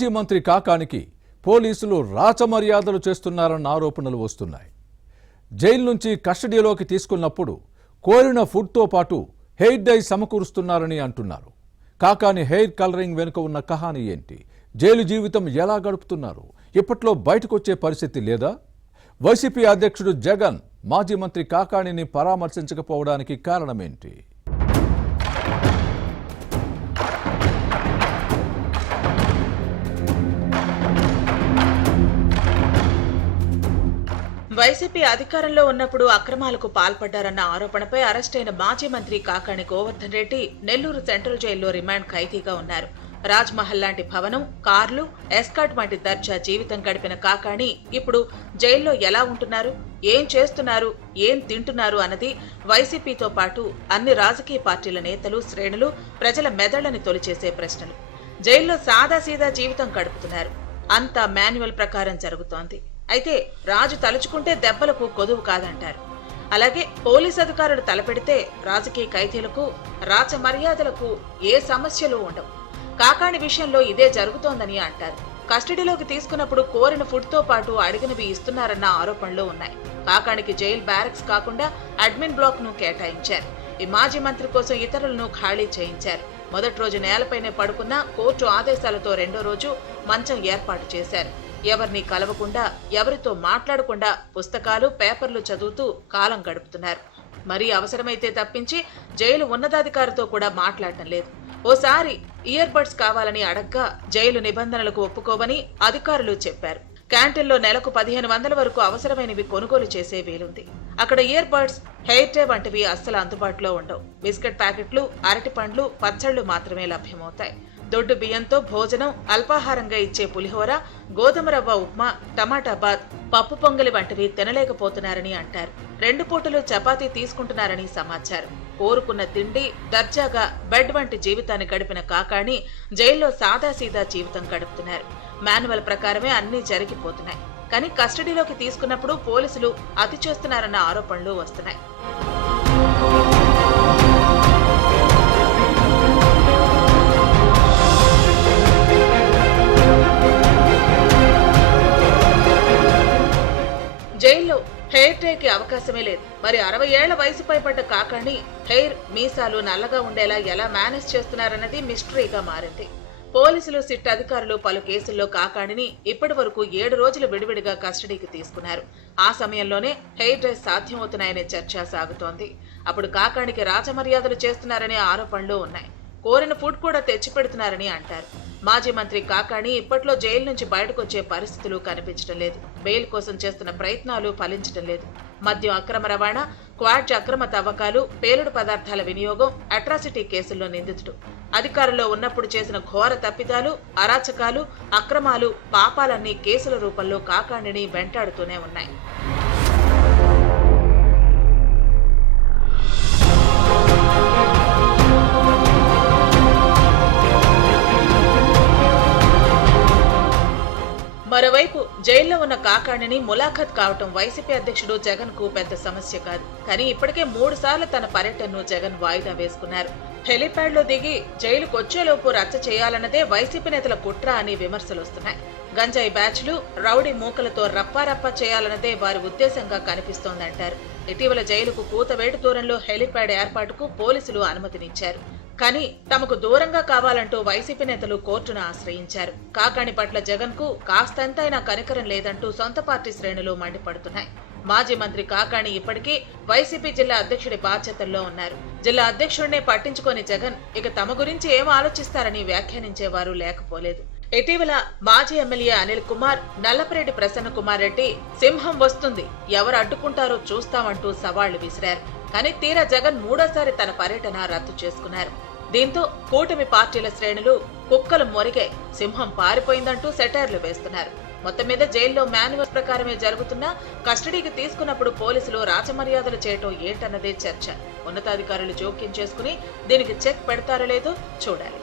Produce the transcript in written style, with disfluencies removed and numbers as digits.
మాజీ మంత్రి కాకానికి పోలీసులు రాచమర్యాదలు చేస్తున్నారన్న ఆరోపణలు వస్తున్నాయి. జైలు నుంచి కస్టడీలోకి తీసుకున్నప్పుడు కోరిన ఫుడ్తో పాటు హెయిర్ డై సమకూరుస్తున్నారని అంటున్నారు. కాకాని హెయిర్ కలరింగ్ వెనుక ఉన్న కహాని ఏంటి? జైలు జీవితం ఎలా గడుపుతున్నారు? ఇప్పట్లో బయటకొచ్చే పరిస్థితి లేదా? వైసీపీ అధ్యక్షుడు జగన్ మాజీ మంత్రి కాకానిని పరామర్శించకపోవడానికి కారణమేంటి? వైసీపీ అధికారంలో ఉన్నప్పుడు అక్రమాలకు పాల్పడ్డారన్న ఆరోపణపై అరెస్టైన మాజీ మంత్రి కాకాని గోవర్ధన్ రెడ్డి నెల్లూరు సెంట్రల్ జైల్లో రిమాండ్ ఖైదీగా ఉన్నారు. రాజ్ మహల్ లాంటి భవనం, కార్లు, ఎస్కాట్ వంటి దర్జా జీవితం గడిపిన కాకాని ఇప్పుడు జైల్లో ఎలా ఉంటున్నారు, ఏం చేస్తున్నారు, ఏం తింటున్నారు అన్నది వైసీపీతో పాటు అన్ని రాజకీయ పార్టీల నేతలు, శ్రేణులు, ప్రజల మెదళ్లని తొలిచేసే ప్రశ్నలు. జైల్లో సాదాసీదా జీవితం గడుపుతున్నారు. అంతా మాన్యువల్ ప్రకారం జరుగుతోంది. అయితే రాజు తలుచుకుంటే దెబ్బలకు కొదువు కాదంటారు. అలాగే పోలీస్ అధికారులు తలపెడితే రాజకీయ ఖైదీలకు, రాచ మర్యాదలకు ఏ సమస్యలు ఉండవు. కాకాని విషయంలో ఇదే జరుగుతోందని అంటారు. కస్టడీలోకి తీసుకున్నప్పుడు కోరిన ఫుడ్తో పాటు అడిగినవి ఇస్తున్నారన్న ఆరోపణలు ఉన్నాయి. కాకానికి జైల్ బ్యారక్స్ కాకుండా అడ్మిన్ బ్లాక్ ను కేటాయించారు. ఈ మాజీ మంత్రి కోసం ఇతరులను ఖాళీ చేయించారు. మొదటి రోజు నేలపైనే పడుకున్న కోర్టు ఆదేశాలతో రెండో రోజు మంచం ఏర్పాటు చేశారు. ఎవరిని కలవకుండా, ఎవరితో మాట్లాడకుండా పుస్తకాలు, పేపర్లు చదువుతూ కాలం గడుపుతున్నారు. మరీ అవసరమైతే తప్పించి జైలు ఉన్నతాధికారితో కూడా మాట్లాడటం లేదు. ఓసారి ఇయర్ బడ్స్ కావాలని అడగ్గా జైలు నిబంధనలకు ఒప్పుకోవని అధికారులు చెప్పారు. క్యాంటీన్లో నెలకు 1500 వరకు అవసరమైనవి కొనుగోలు చేసే వీలుంది. అక్కడ ఇయర్ బడ్స్, హెయిర్ టే వంటివి అస్సలు అందుబాటులో ఉండవు. బిస్కెట్ ప్యాకెట్లు, అరటి పండ్లు, పచ్చళ్లు మాత్రమే లభ్యమవుతాయి. దొడ్డు బియ్యంతో భోజనం, అల్పాహారంగా ఇచ్చే పులిహోర, గోధుమ రవ్వ ఉప్మా, టమాటా బాత్, పప్పు పొంగలి వంటివి తినలేకపోతున్నారని అంటారు. 2 పూటలు చపాతీ తీసుకుంటున్నారని సమాచారం. కోరుకున్న తిండి, దర్జాగా బెడ్ వంటి జీవితాన్ని గడిపిన కాకాని జైల్లో సాదాసీదా జీవితం గడుపుతున్నారు. మాన్యువల్ ప్రకారమే అన్నీ జరిగిపోతున్నాయి. కానీ కస్టడీలోకి తీసుకున్నప్పుడు పోలీసులు అతి చేస్తున్నారన్న ఆరోపణలు వస్తున్నాయి. జైల్లో హెయిర్ టేకి అవకాశమే లేదు. మరి 60 ఏళ్ల వయసు పైబడ్డ కాకాని హెయిర్, మీసాలు నల్లగా ఉండేలా ఎలా మేనేజ్ చేస్తున్నారన్నది మిస్టరీగా మారింది. పోలీసులు, సిట్ అధికారులు పలు కేసుల్లో కాకానిని ఇప్పటి వరకు 7 రోజులు విడివిడిగా కస్టడీకి తీసుకున్నారు. ఆ సమయంలోనే హెయిర్ డ్రై సాధ్యమవుతున్నాయనే చర్చ సాగుతోంది. అప్పుడు కాకానికి రాజమర్యాదలు చేస్తున్నారనే ఆరోపణలు ఉన్నాయి. కోరిన ఫుడ్ కూడా తెచ్చిపెడుతున్నారని అంటారు. మాజీ మంత్రి కాకాని ఇప్పట్లో జైలు నుంచి బయటకొచ్చే పరిస్థితులు కనిపించడం లేదు. బెయిల్ కోసం చేస్తున్న ప్రయత్నాలు ఫలించడం లేదు. మద్యం అక్రమ రవాణా, క్వాడ్జ్ అక్రమ తవ్వకాలు, పేలుడు పదార్థాల వినియోగం, అట్రాసిటీ కేసుల్లో నిందితుడు. అధికారంలో ఉన్నప్పుడు చేసిన ఘోర తప్పిదాలు, అరాచకాలు, అక్రమాలు, పాపాలన్నీ కేసుల రూపంలో కాకానిని వెంటాడుతూనే ఉన్నాయి. మరోవైపు జైల్లో ఉన్న కాకానిని ములాఖత్ కావటం వైసీపీ అధ్యక్షుడు జగన్ కు పెద్ద సమస్య కాదు. కానీ ఇప్పటికే 3 సార్లు తన పర్యటనను జగన్ వాయిదా వేసుకున్నారు. హెలిప్యాడ్ లో దిగి జైలుకు వచ్చేలోపు రచ్చ చేయాలన్నదే వైసీపీ నేతల కుట్ర అని విమర్శలు వస్తున్నాయి. గంజాయి బ్యాచ్లు, రౌడీ మూకలతో రప్పారప్పా చేయాలన్నదే వారి ఉద్దేశంగా కనిపిస్తోందంటారు. ఇటీవల జైలుకు కూతవేటు దూరంలో హెలిప్యాడ్ ఏర్పాటుకు పోలీసులు అనుమతినిచ్చారు. కానీ తమకు దూరంగా కావాలంటూ వైసీపీ నేతలు కోర్టును ఆశ్రయించారు. కాకాని పట్ల జగన్ కు కాస్తంతైనా కనికరం లేదంటూ సొంత పార్టీ శ్రేణులు మండిపడుతున్నాయి. మాజీ మంత్రి కాకాని ఇప్పటికీ వైసీపీ జిల్లా అధ్యక్షుడి బాధ్యతల్లో ఉన్నారు. జిల్లా అధ్యక్షుడినే పట్టించుకొని జగన్ ఇక తమ గురించి ఏం ఆలోచిస్తారని వ్యాఖ్యానించేవారు లేకపోలేదు. ఇటీవల మాజీ ఎమ్మెల్యే అనిల్ కుమార్, నల్లపరెడ్డి ప్రసన్న కుమార్ రెడ్డి సింహం వస్తుంది, ఎవరు అడ్డుకుంటారో చూస్తామంటూ సవాళ్లు విసిరారు. కానీ తీరా జగన్ 3వ తన పర్యటన రద్దు చేసుకున్నారు. దీంతో కూటమి పార్టీల శ్రేణులు కుక్కలు మొరిగాయి, సింహం పారిపోయిందంటూ సెటైర్లు వేస్తున్నారు. మొత్తం మీద జైల్లో మాన్యువల్ ప్రకారమే జరుగుతున్నా కస్టడీకి తీసుకున్నప్పుడు పోలీసులు రాచమర్యాదలు చేయటం ఏంటన్నదే చర్చ. ఉన్నతాధికారులు జోక్యం చేసుకుని దీనికి చెక్ పెడతారో లేదో చూడాలి.